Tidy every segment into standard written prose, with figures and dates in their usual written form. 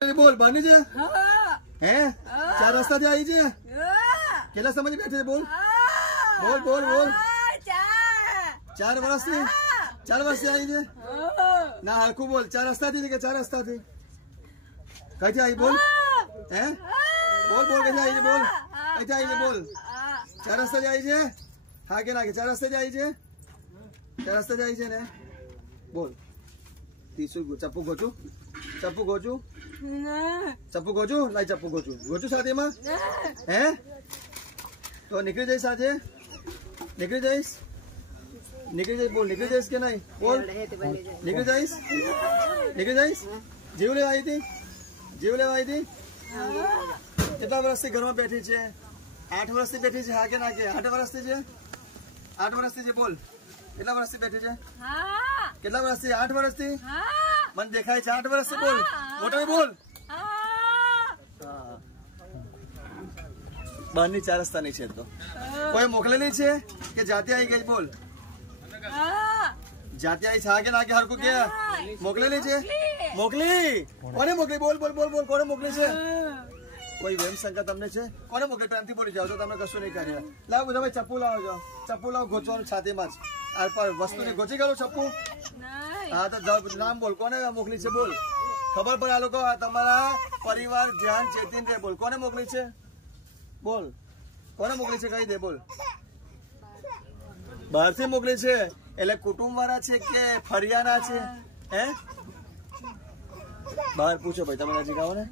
બોલ બની છે હે 4 રસ્તાથી આવી છે કેટલા સમયથી બેઠી છે બોલ બોલ બોલ બોલ 4 વર્ષથી 4 વર્ષથી આવી છે ના હરખું બોલ 4 રસ્તાથી કે 4 રસ્તાથી કઈથી આવી બોલ હે બોલ બોલ કઈથી આવી છે બોલ કઈથી આવી છે બોલ 4 રસ્તાથી આવી છે હા કે ના કે 4 રસ્તાથી આવી છે 4 રસ્તાથી આવી છે ને બોલ तीसू चप्पू गोचू चप्पू गोचू चप्पू गोचू लाई चप्पू गोचू गोचू साथे में हैं तो निकल जाइस आज निकल जाइस बोल निकल जाइस के नहीं बोल निकल जाइस जीव ले आई थी कितना वर्ष से घर में बैठी छे 8 वर्ष से बैठी छे हाँ के ना के 8 वर्ष से 8 वर्ष से बोल કેટલા વર્ષથી બેઠી છે કેટલા વર્ષથી 8 વર્ષથી મને દેખાય છે 8 વર્ષથી બોલ મોટો બોલ બહારની 4 રસ્તાની છે તો કોઈ મોકલેલી છે કે જાતે આવી ગઈ બોલ જાતે આવી છે કે ના કે હરકુ કે મોકલેલી છે મોકલી કોને મોકલી બોલ બોલ બોલ બોલ કોને મોકલી છે કોઈ વેમ શંકા તમને છે કોને મોકલી પ્રેમથી બોલી જાવ તો તમને કશું નહીં કર્યા લાવ બધા ભાઈ ચપ્પુ લાવો જાઓ ચપ્પુ લાવ ગોચવાનું છાતીમાં જ વસ્તુ ની ગોચી ગયો ચપ્પુ હા તો નામ બોલ કોને મોકલી છે બોલ ખબર પડે આ લોકો તમારા પરિવાર ધ્યાન ચેતીને રે બોલ કોને મોકલી છે બોલ કોને મોકલી છે કહી દે બોલ બહારથી મોકલી છે એટલે કુટુંબ વાળા છે કે ફરિયાના છે હે બહાર પૂછો ભાઈ તમે નજીક આવો ને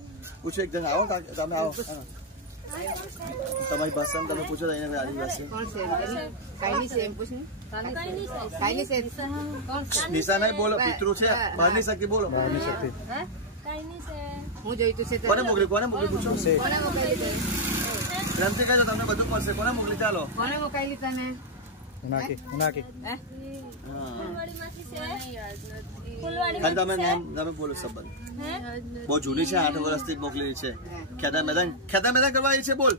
પૂછો એક જણ આવો તમે આવો તમારી ભાષામાં તમે પૂછો એને આદિવાસી નિશા નહીં બોલો પિતૃ છે બહારની શક્તિ બોલો બહારની શક્તિ કોને મોકલી પૂછો પ્રેમથી કહેજો તમને બધું મળશે કોને મોકલી ચાલો કોને મોકલી તને તમે બોલો સંબંધ બહુ જૂની છે 8 વર્ષથી મોકલેલી છે ખેતા મેદાન કરવા આવી છે બોલ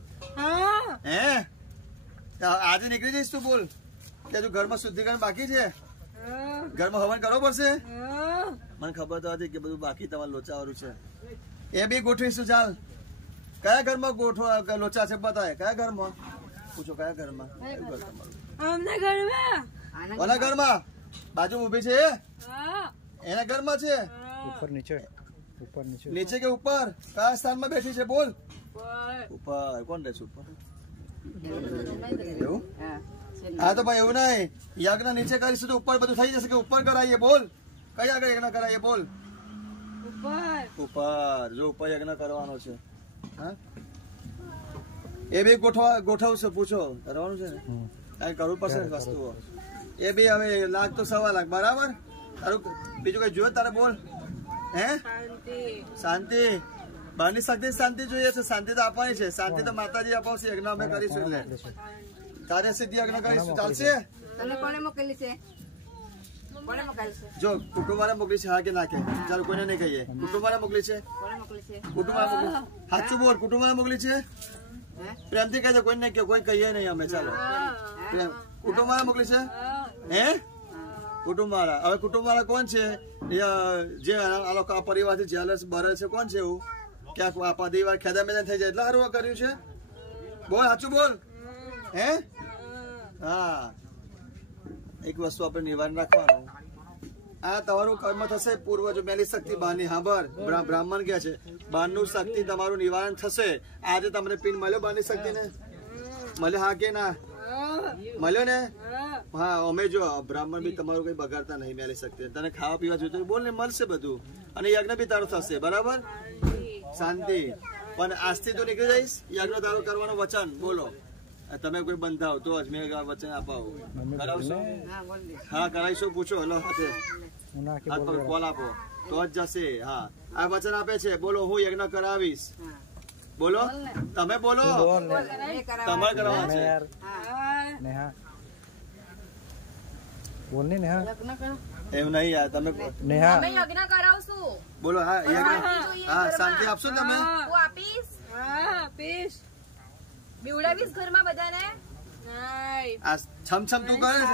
હે આજે નીકળી જઈશ તું બોલ ત્યાં તું ઘરમાં શુદ્ધિકરણ બાકી છે ઘરમાં હવન કરવો પડશે મને ખબર તો હતી કે બધું બાકી તમારે લોચા વાળું છે એ બી ગોઠવીશું ચાલ કયા ઘરમાં ગોઠવા લોચા છે બતાવે કયા ઘરમાં પૂછો કયા ઘરમાં કોના ઘરમાં બાજુ ઉભી છે એના ઘરમાં છે નીચે કે ઉપર કયા સ્થાનમાં બેઠી છે બોલ ઉપર કોણ રહે છે ઉપર એવું હા તો ભાઈ એવું નહીં યજ્ઞ નીચે કરીશું તો ઉપર બધું થઈ જશે કે ઉપર કરાવીએ બોલ કયા આગળ યજ્ઞ કરાવીએ બોલ ઉપર જો ઉપર યજ્ઞ કરવાનો છે હા એ બી ગોઠવશે પૂછો કરવાનું છે ને કઈ કરવું પડશે વસ્તુઓ એ બી હવે $1 લાખ તો $1.25 લાખ બરાબર તારું બીજું કઈ જોયું તારે બોલ હે શાંતિ બહારની શક્તિ શાંતિ જોઈએ છે શાંતિ તો આપવાની છે શાંતિ તો માતાજી અપાવશે યજ્ઞ અમે કરીશું એટલે તારે સિદ્ધિ યજ્ઞ કરીશું ચાલશે કોને મોકલી છે જો કુટુંબ વાળા મોકલી છે હા કે ના કે ચાલો કોઈને નહીં કહીએ કુટુંબ વાળા મોકલી છે કુટુંબ વાળા મોકલી સાચું બોલ કુટુંબ વાળા મોકલી છે પ્રેમથી કહેજો કોઈ નહીં કોઈ કહીએ નહીં અમે ચાલો કુટુંબ વાળા મોકલી છે હે કુટુંબ વાળા હવે કુટુંબ વાળા કોણ છે જે આ લોકો આ પરિવારથી જેલસ બરે છે કોણ છે એવું ક્યાંક આ પરિવાર ખેદા મેદાન થઈ જાય એટલે સારું કર્યું છે બોલ સાચું બોલ હે હા એક વસ્તુ આપણે નિવારણ રાખવાનું આ તમારું કર્મ થશે પૂર્વજો મેલી શક્તિ બહારની હાબર બ્રાહ્મણ કે છે બહારનું શક્તિ તમારું નિવારણ થશે આજે તમને પિન મળ્યો બહારની શક્તિ ને મળ્યો હા કે ના મળ્યો ને હા અમે જો બ્રાહ્મણ બી તમારું કઈ બગાડતા નહીં મેલી શક્તિ તને ખાવા પીવા જોઈતું બોલ ને મળશે બધું અને યજ્ઞ બી તારું થશે બરાબર શાંતિ પણ આજથી તો નીકળી જઈશ યજ્ઞ તારું કરવાનું વચન બોલો તમે કોઈ બંધાવ તો જ મેં વચન અપાવો કરાવશો હા કરાવીશું પૂછો હલો હાથે કોલ આપો તો જ જશે હા આ વચન આપે છે બોલો હું યજ્ઞ કરાવીશ બોલો તમે બોલો તમારે કરવાના છે બોલને નેહા એમ નહીં યાર તમે યજ્ઞ કરાવશું બોલો હા યજ્ઞ હા શાંતિ આપશો તમે હું આપીશ આપીશ બીવડાવીશ ઘરમાં બધાને આ છમ છમ તું કરે છે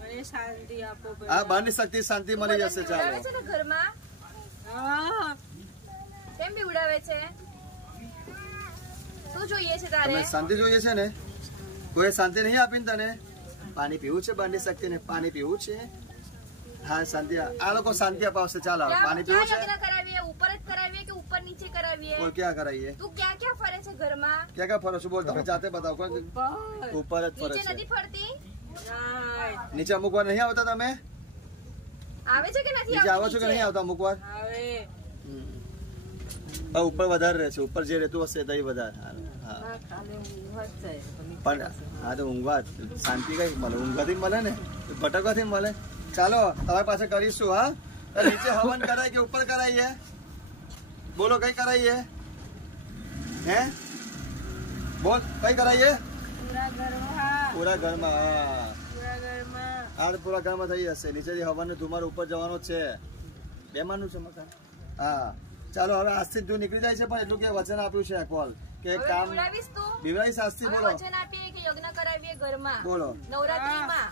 મને શાંતિ આપો આ બહારની શક્તિ શાંતિ મળી જશે ચાલો ઘરમાં કેમ બીવડાવે છે? શું જોઈએ છે તારે? તમે શાંતિ જોઈએ છે ને? કોઈ શાંતિ નહીં આપી ને તને? પાણી પીવું છે બંને શક્તિ ને? પાણી પીવું છે? હા શાંતિ. આ લોકો શાંતિ અપાવશે. ચાલ પાણી પીવું છે? યજ્ઞ કરાવીએ? ઉપર જ કરાવીએ કે ઉપર નીચે કરાવીએ? બોલ ક્યાં કરાવીએ? તું ક્યાં ક્યાં ફરે છે ઘરમાં? ક્યાં ક્યાં ફરો છો? બોલ તમે જાતે બતાવો. કોઈ ઉપર જ ફરે નીચે છે. નથી ફરતી? નીચે અમુક વાર નહીં આવતા તમે? આવે છે કે નથી નીચે આવો છો કે નહીં આવતા અમુક વાર? ઉપર વધારે રહે છે. ઉપર જે રહેતું હશે તે વધારે. હા પણ હા તો ઊંઘવા શાંતિ કઈ મળે? ઊંઘવાથી મળે ને, ભટકવાથી મળે. ચાલો તમારી પાસે કરીશું. હા નીચે હવન કરાય કે ઉપર કરાવીએ? બોલો કઈ કરાવીએ? હે બોલ કઈ કરાવીએ? પૂરા ઘરમાં. હા પૂરા ઘરમાં થઈ જશે. નીચેથી હવન ધુમાર ઉપર જવાનો છે. બેમાનું છે મકાન. હા ચાલો હવે આજથી તું નીકળી જાય છે. પણ એટલું કે વચન આપ્યું છે કોલ કે કામ બીવડાવીશ આજથી. બોલો વચન આપીએ કે યજ્ઞ કરાવીએ ઘરમાં બોલો નવરાત્રીમાં.